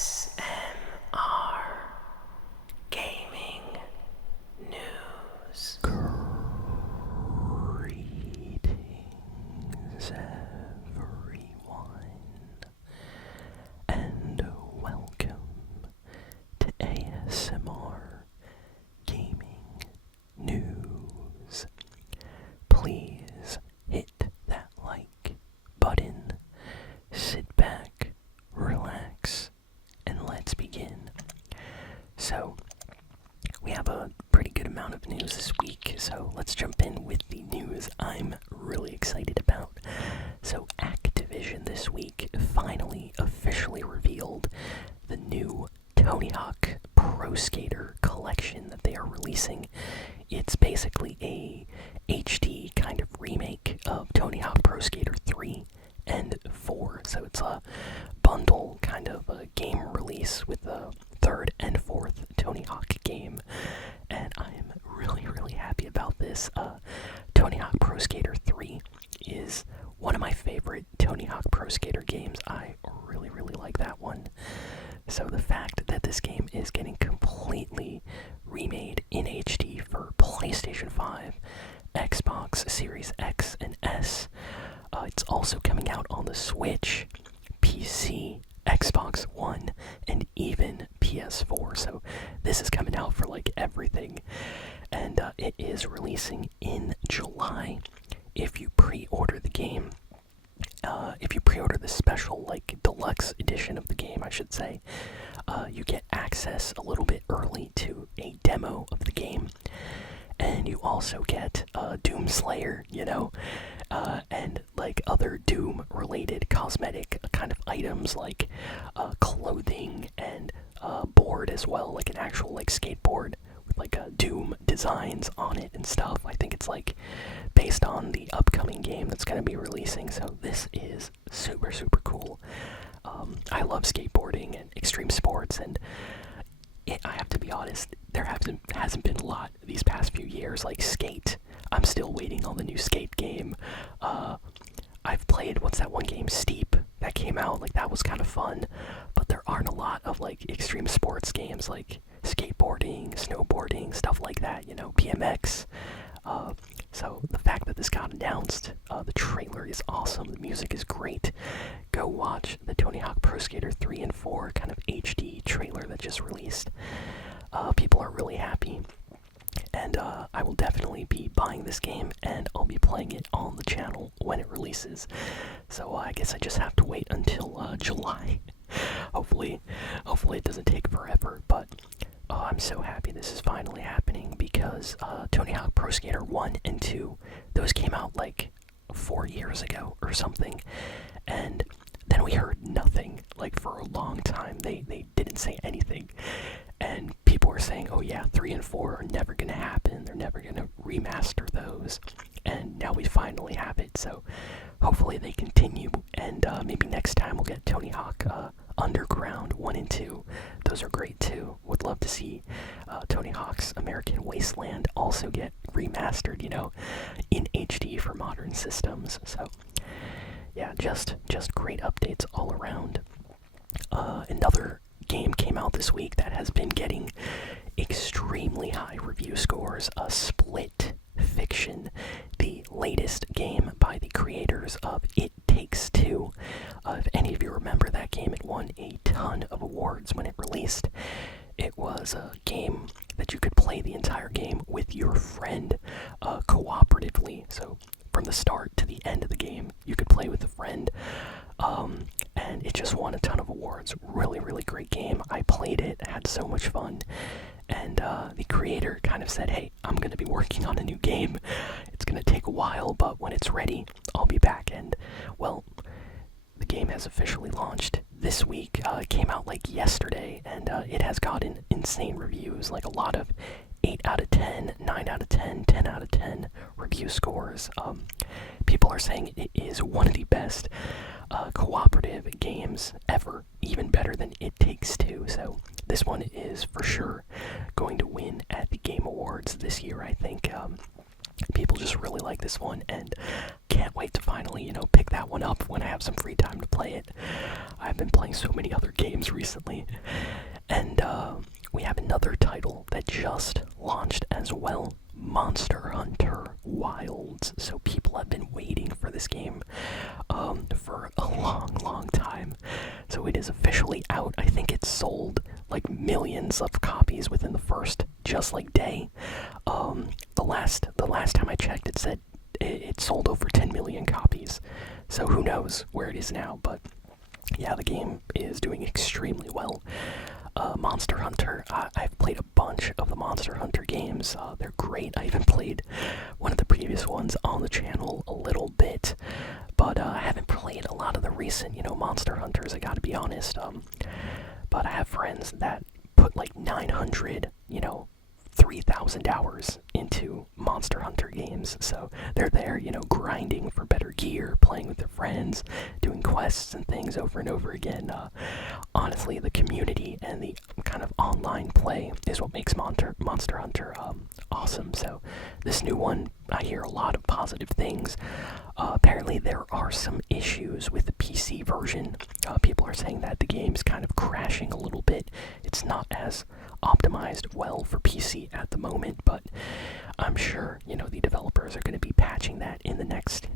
ASMR Gaming News. Greetings, everyone, and welcome to ASMR Gaming News. Please hit that like button, sit back, relax, and let's begin. So, we have a pretty good amount of news this week, so let's jump in with the news I'm really excited about. So, Activision this week finally officially revealed the new Tony Hawk Pro Skater collection that they are releasing. It's basically a HD kind of remake of Tony Hawk Pro Skater 3 and 4, so it's a bundle kind of a game release with the third and fourth Tony Hawk game, and I am really happy about this. Tony Hawk Pro Skater 3 is one of my favorite Tony Hawk Pro Skater games. I really like that one. So the fact that this game is getting completely remade in HD for PlayStation 5, Xbox Series X and S, it's also coming out on the Switch, PC, Xbox One, and even PS4. So this is coming out for like everything, and it is releasing in July. If you pre-order the game, if you pre-order the special, like deluxe edition of the game, I should say, you get access a little bit early to a demo of the game, and you also get Doom Slayer, and like other Doom-related cosmetic kind of items, like clothing and board as well, like an actual like skateboard with like Doom designs on it and stuff. I think it's like based on the upcoming game that's going to be releasing, so this is super cool. I love skateboarding and extreme sports, and I have to be honest, there hasn't been a lot these past few years. Like Skate, I'm still waiting on the new Skate game. I've played, what's that one game, Steep, that came out, like that was kind of fun, but there aren't a lot of like extreme sports games like skateboarding, snowboarding, stuff like that, BMX. So the fact that this got announced, the trailer is awesome, the music is great. Go watch the Tony Hawk Pro Skater 3 and 4 kind of HD trailer that just released. People are really happy, and I will definitely be buying this game, and I'll be playing it on the channel when it releases. So I guess I just have to wait until July. Hopefully it doesn't take forever, but I'm so happy this is finally happening, because Tony Hawk Pro Skater 1 and 2, those came out like 4 years ago or something, and then we heard nothing, like for a long time. They didn't say anything, and people were saying, oh yeah, 3 and 4 are never gonna happen, they're never gonna remaster those, and now we finally have it. So hopefully they continue, and maybe next time we'll get Tony Hawk Underground 1 and 2. Those are great too. Would love to see Tony Hawk's American Wasteland also get remastered, in HD for modern systems. So yeah, just great updates all around. Another game came out this week that has been getting extremely high review scores, Split Fiction, the latest game by the creators of It Takes Two. If any of you remember that game, it won a ton of awards when it released. It was a game that you could play the entire game with your friend cooperatively, so from the start to the end of the game you could play with a friend, and it just won a ton of awards. Really great game. I played it, had so much fun, and the creator kind of said, hey, I'm going to be working on a new game. It's going to take a while, but when it's ready, I'll be back. And, well, the game has officially launched this week. It came out like yesterday, and it has gotten insane reviews, like a lot of 8 out of 10, 9 out of 10, 10 out of 10 review scores. People are saying it is one of the best cooperative games ever, even better than It Takes Two. So this one is for sure going to win at the Game Awards this year, I think. People just really like this one, and can't wait to finally, pick that one up when I have some free time to play it. I I've been playing so many other games recently. And we have another title that just launched as well, Monster Hunter Wilds. So people have been waiting for this game for a long time. So it is officially out. I think it sold like millions of copies within the first day. The last time I checked, it said it sold over 10 million copies. So who knows where it is now, but yeah, the game is doing extremely well. Monster Hunter, I've played a bunch of the Monster Hunter games. They're great. I even played one of the previous ones on the channel a little bit, but I haven't played a lot of the recent, Monster Hunters, I gotta be honest. But I have friends that put like 900, 3,000 hours into Monster Hunter games. So they're there, grinding for better gear, playing with their friends, doing quests and things over and over again. Honestly, the community and the kind of online play is what makes Monster Hunter awesome. So this new one, I hear a lot of positive things. Apparently there are some issues with the PC version. People are saying that the game's kind of crashing a little bit. It's not as optimized well for PC at the moment, but I'm sure, the developers are going to be patching that in the next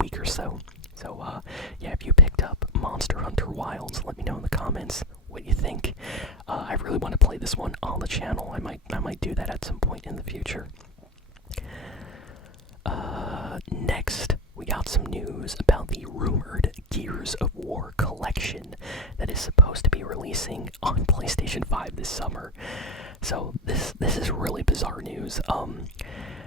week or so. So, yeah, if you picked up Monster Hunter Wilds, let me know in the comments what you think. I really want to play this one on the channel. I might do that at some point in the future. Next, we got some news about the rumored Gears of War collection that is supposed to be releasing on PlayStation 5 this summer. So this is really bizarre news.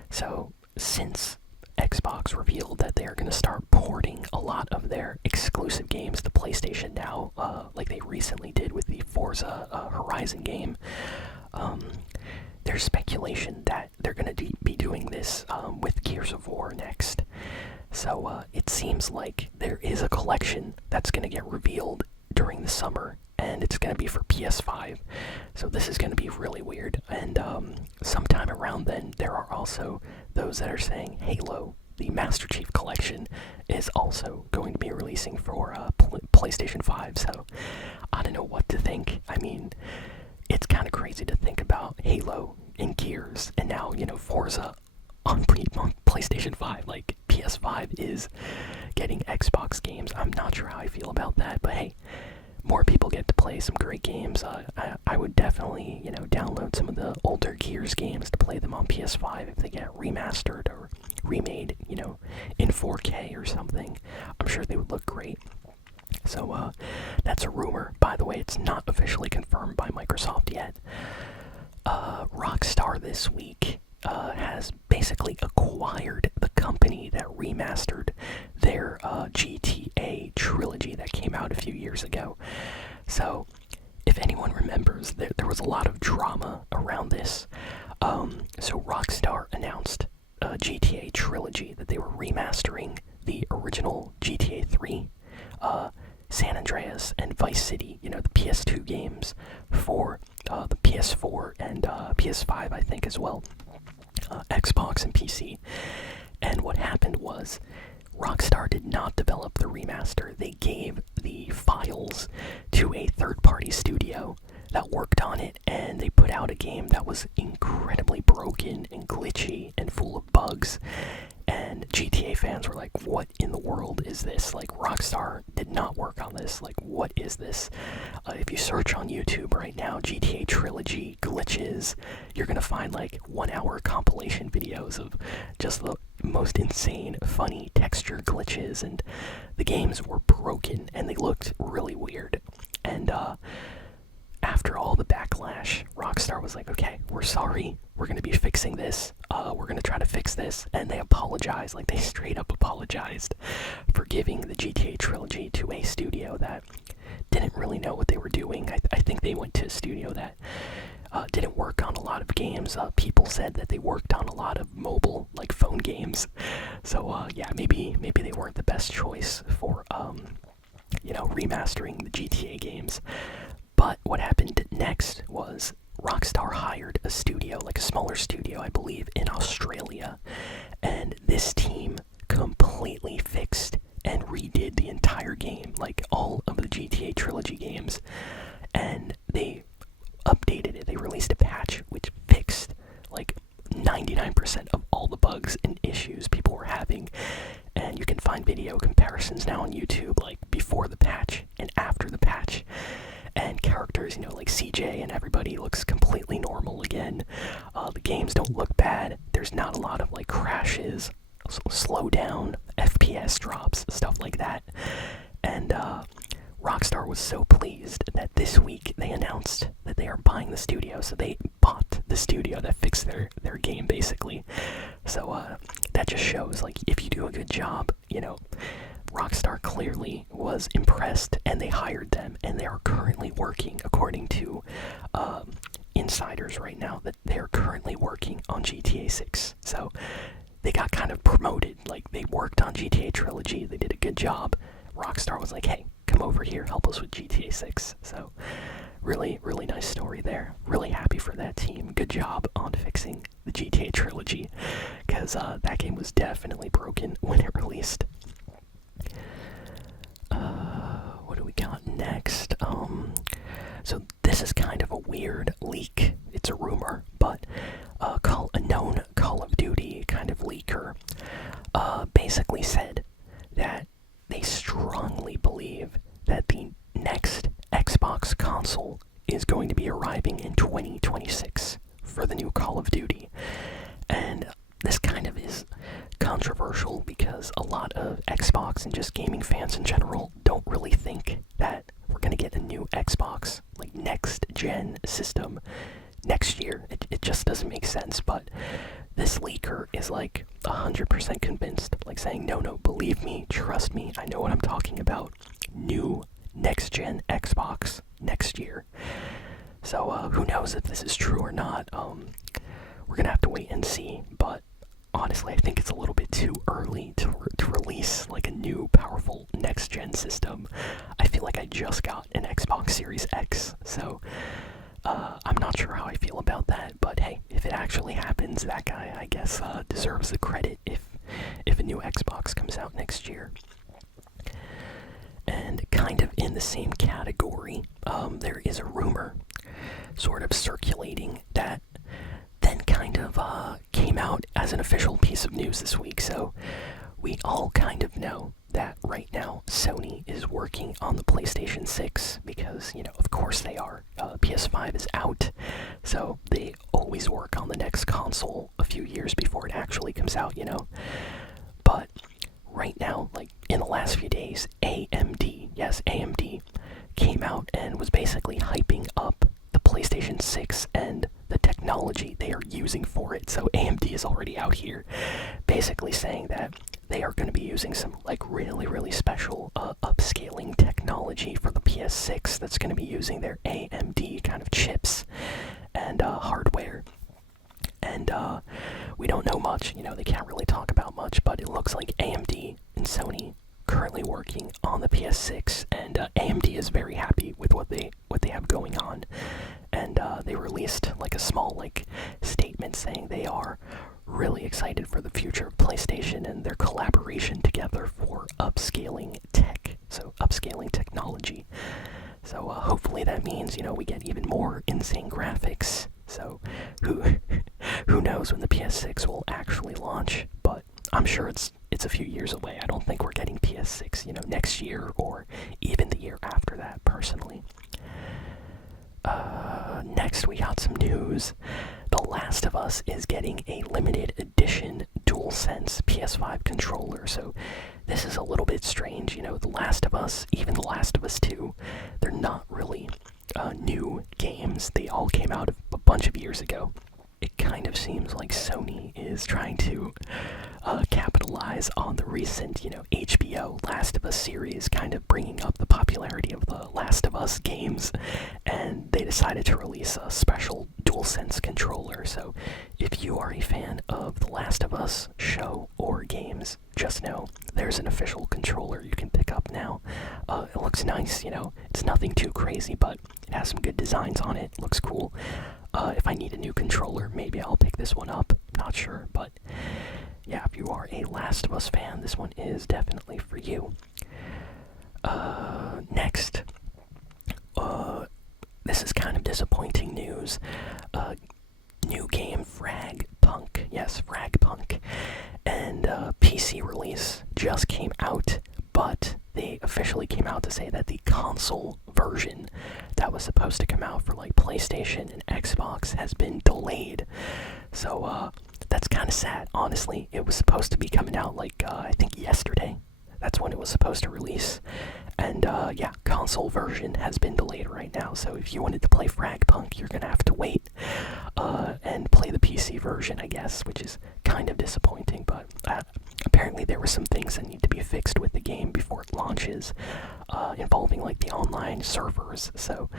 So since Xbox revealed that they are going to start porting a lot of their exclusive games to PlayStation now, like they recently did with the Forza Horizon game, there's speculation that they're going to be doing this with Gears of War next. So it seems like there is a collection that's going to get revealed during the summer, and it's going to be for PS5. So this is going to be really weird. And sometime around then, there are also those that are saying Halo, the Master Chief Collection, is also going to be releasing for PlayStation 5. So I don't know what to think. I mean, it's kind of crazy to think about Halo and Gears, and now, Forza on PlayStation 5. Like, PS5 is getting Xbox games. I'm not sure how I feel about that, but hey, more people get to play some great games. I would definitely, download some of the older Gears games to play them on PS5 if they get remastered or remade, in 4K or something. I'm sure they would look great. So, that's a rumor. By the way, it's not officially confirmed by Microsoft yet. Rockstar this week has basically acquired the company that remastered their GTA Trilogy that came out a few years ago. So, if anyone remembers, there was a lot of drama around this. So Rockstar announced GTA Trilogy, that they were remastering the original GTA 3, San Andreas, and Vice City, the PS2 games, for the PS4 and PS5, I think, as well, Xbox and PC. And what happened was, Rockstar did not develop the remaster. They gave the files to a third-party studio that worked on it, and they put out a game that was incredibly broken and glitchy and full of bugs. And GTA fans were like, what in the world is this? Like, Rockstar did not work on this. Like, what is this? If you search on YouTube right now, GTA Trilogy glitches, you're gonna find like 1-hour compilation videos of just the most insane, funny texture glitches, and the games were broken and they looked really weird. And after all the backlash, Rockstar was like, okay, we're sorry, we're gonna be fixing this, we're gonna try to fix this, and they apologized. Like, they straight up apologized for giving the GTA Trilogy to a studio that didn't really know what they were doing. I think they went to a studio that didn't work on a lot of games. People said that they worked on a lot of mobile, like, phone games. So, yeah, maybe they weren't the best choice for, remastering the GTA games. But what happened next was Rockstar hired a studio, like a smaller studio, I believe, in Australia. And this team completely fixed and redid the entire game. Like, all of the GTA Trilogy games, and they updated it. They released a patch which fixed like 99% of all the bugs and issues people were having, and you can find video comparisons now on YouTube, like before the patch and after the patch. And characters, like CJ and everybody, looks completely normal again. The games don't look bad. There's not a lot of like crashes, slow down, FPS drops, stuff like that. And Rockstar was so pleased that this week they announced that they are buying the studio. So they bought the studio that fixed their game, basically. So that just shows, like, if you do a good job, Rockstar clearly was impressed, and they hired them, and they are currently working, according to insiders right now, that they are currently working on GTA 6. So they got kind of promoted. Like, they worked on GTA Trilogy, they did a good job. Rockstar was like, hey, come over here, help us with GTA 6. So really, really nice story there. Really happy for that team. Good job on fixing the GTA Trilogy, because that game was definitely broken when it released. What do we got next? So this is kind of a weird leak. It's a rumor, but a known Call of Duty kind of leaker basically said that they strongly believe that the next Xbox console is going to be arriving in 2026 for the new Call of Duty. And this kind of is controversial because a lot of Xbox and just gaming fans in general don't really think that we're going to get a new Xbox, like next-gen system, next year. It just doesn't make sense, but this leaker is like 100% convinced, like saying, no, believe me, trust me, I know what I'm talking about. New next-gen Xbox next year. So who knows if this is true or not. We're going to have to wait and see, but honestly, I think it's a little bit too early to release like a new powerful next-gen system. I feel like I just got an Xbox Series X, so I'm not sure how I feel about that, but hey, if it actually happens, that guy, I guess, deserves the credit if a new Xbox comes out next year. And kind of in the same category, there is a rumor sort of circulating that then kind of came out as an official piece of news this week. So we all kind of know that right now Sony is working on the PlayStation 6 because, of course they are. PS5 is out, so they always work on the next console a few years before it actually comes out, But right now, like in the last few days, AMD came out and was basically hyping up the PlayStation 6 and the technology they are using for it. So AMD is already out here basically saying that they are going to be using some like really, really special upscaling technology for the PS6 that's going to be using their AMD kind of chips and hardware. And we don't know much, they can't really talk about much, but it looks like AMD and Sony currently working on the PS6, and AMD is very happy with what they have going on. And they released like a small like statement saying they are really excited for the future of PlayStation and their collaboration together for upscaling tech, so upscaling technology. So hopefully that means, we get even more insane graphics. So who knows when the PS6 will actually launch, but I'm sure it's a few years away. I don't think we're getting PS6, next year or even the year after that, personally. Next, we got some news. The Last of Us is getting a limited edition DualSense PS5 controller. So this is a little bit strange. The Last of Us, even The Last of Us 2, they're not really new games. They all came out a bunch of years ago. It kind of seems like Sony is trying to capitalize on the recent, HBO Last of Us series, kind of bringing up the popularity of the Last of Us games, and they decided to release a special DualSense controller. So if you are a fan of the Last of Us show or games, just know there's an official controller you can pick up now. It looks nice, it's nothing too crazy, but it has some good designs on it. Looks cool. If I need a new controller, maybe I'll pick this one up. Not sure, but yeah, if you are a Last of Us fan, this one is definitely for you. Next, disappointing news. New game Frag Punk. Yes, Frag Punk. And PC release just came out, but they officially came out to say that the console version that was supposed to come out for like PlayStation and Xbox has been delayed. So that's kind of sad, honestly. It was supposed to be coming out like I think yesterday. That's when it was supposed to release. And yeah, console version has been delayed right now. So if you wanted to play Frag Punk, you're gonna have to wait and play the PC version, I guess, which is kind of disappointing. But apparently there were some things that need to be fixed with the game before it launches, involving like the online servers. So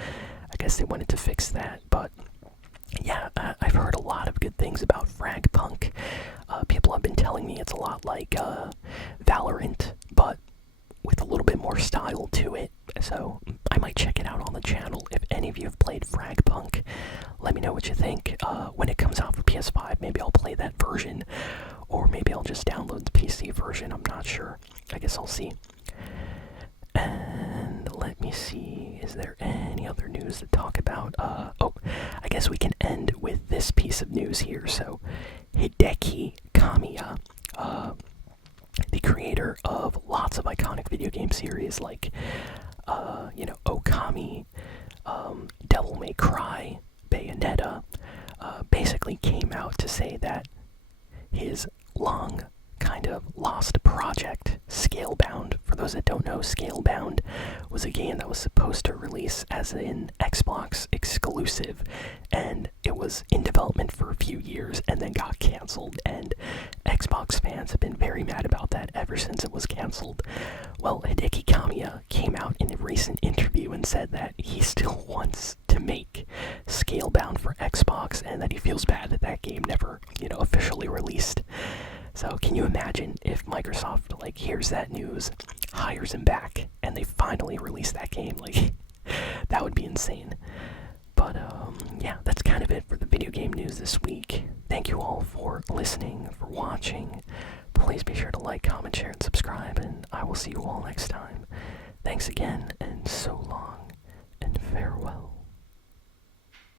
I guess they wanted to fix that. But yeah, I've heard a lot of good things about Frag Punk. People have been telling me it's a lot like Valorant, but with a little bit more style to it. So I might check it out on the channel. If any of you have played Frag Punk, let me know what you think. When it comes out for PS5, maybe I'll play that version, or maybe I'll just download the PC version. I'm not sure. I guess I'll see. And let me see, is there any other news to talk about? Oh, I guess we can end with this piece of news here. So, Hideki Kamiya, the creator of lots of iconic video game series like, Okami, Devil May Cry, Bayonetta, basically came out to say that his long kind of lost project, Scalebound. For those that don't know, Scalebound was a game that was supposed to release as an Xbox exclusive, and it was in development for a few years and then got canceled, and Xbox fans have been very mad about that ever since it was canceled. Well, Hideki Kamiya came out in a recent interview and said that he still wants to make Scalebound for Xbox, and that he feels bad that that game never, officially released. So can you imagine if Microsoft hears that news, hires him back, and they finally release that game? That would be insane. But yeah, that's kind of it for the video game news this week. Thank you all for listening, for watching. Please be sure to like, comment, share, and subscribe, and I will see you all next time. Thanks again, and so long.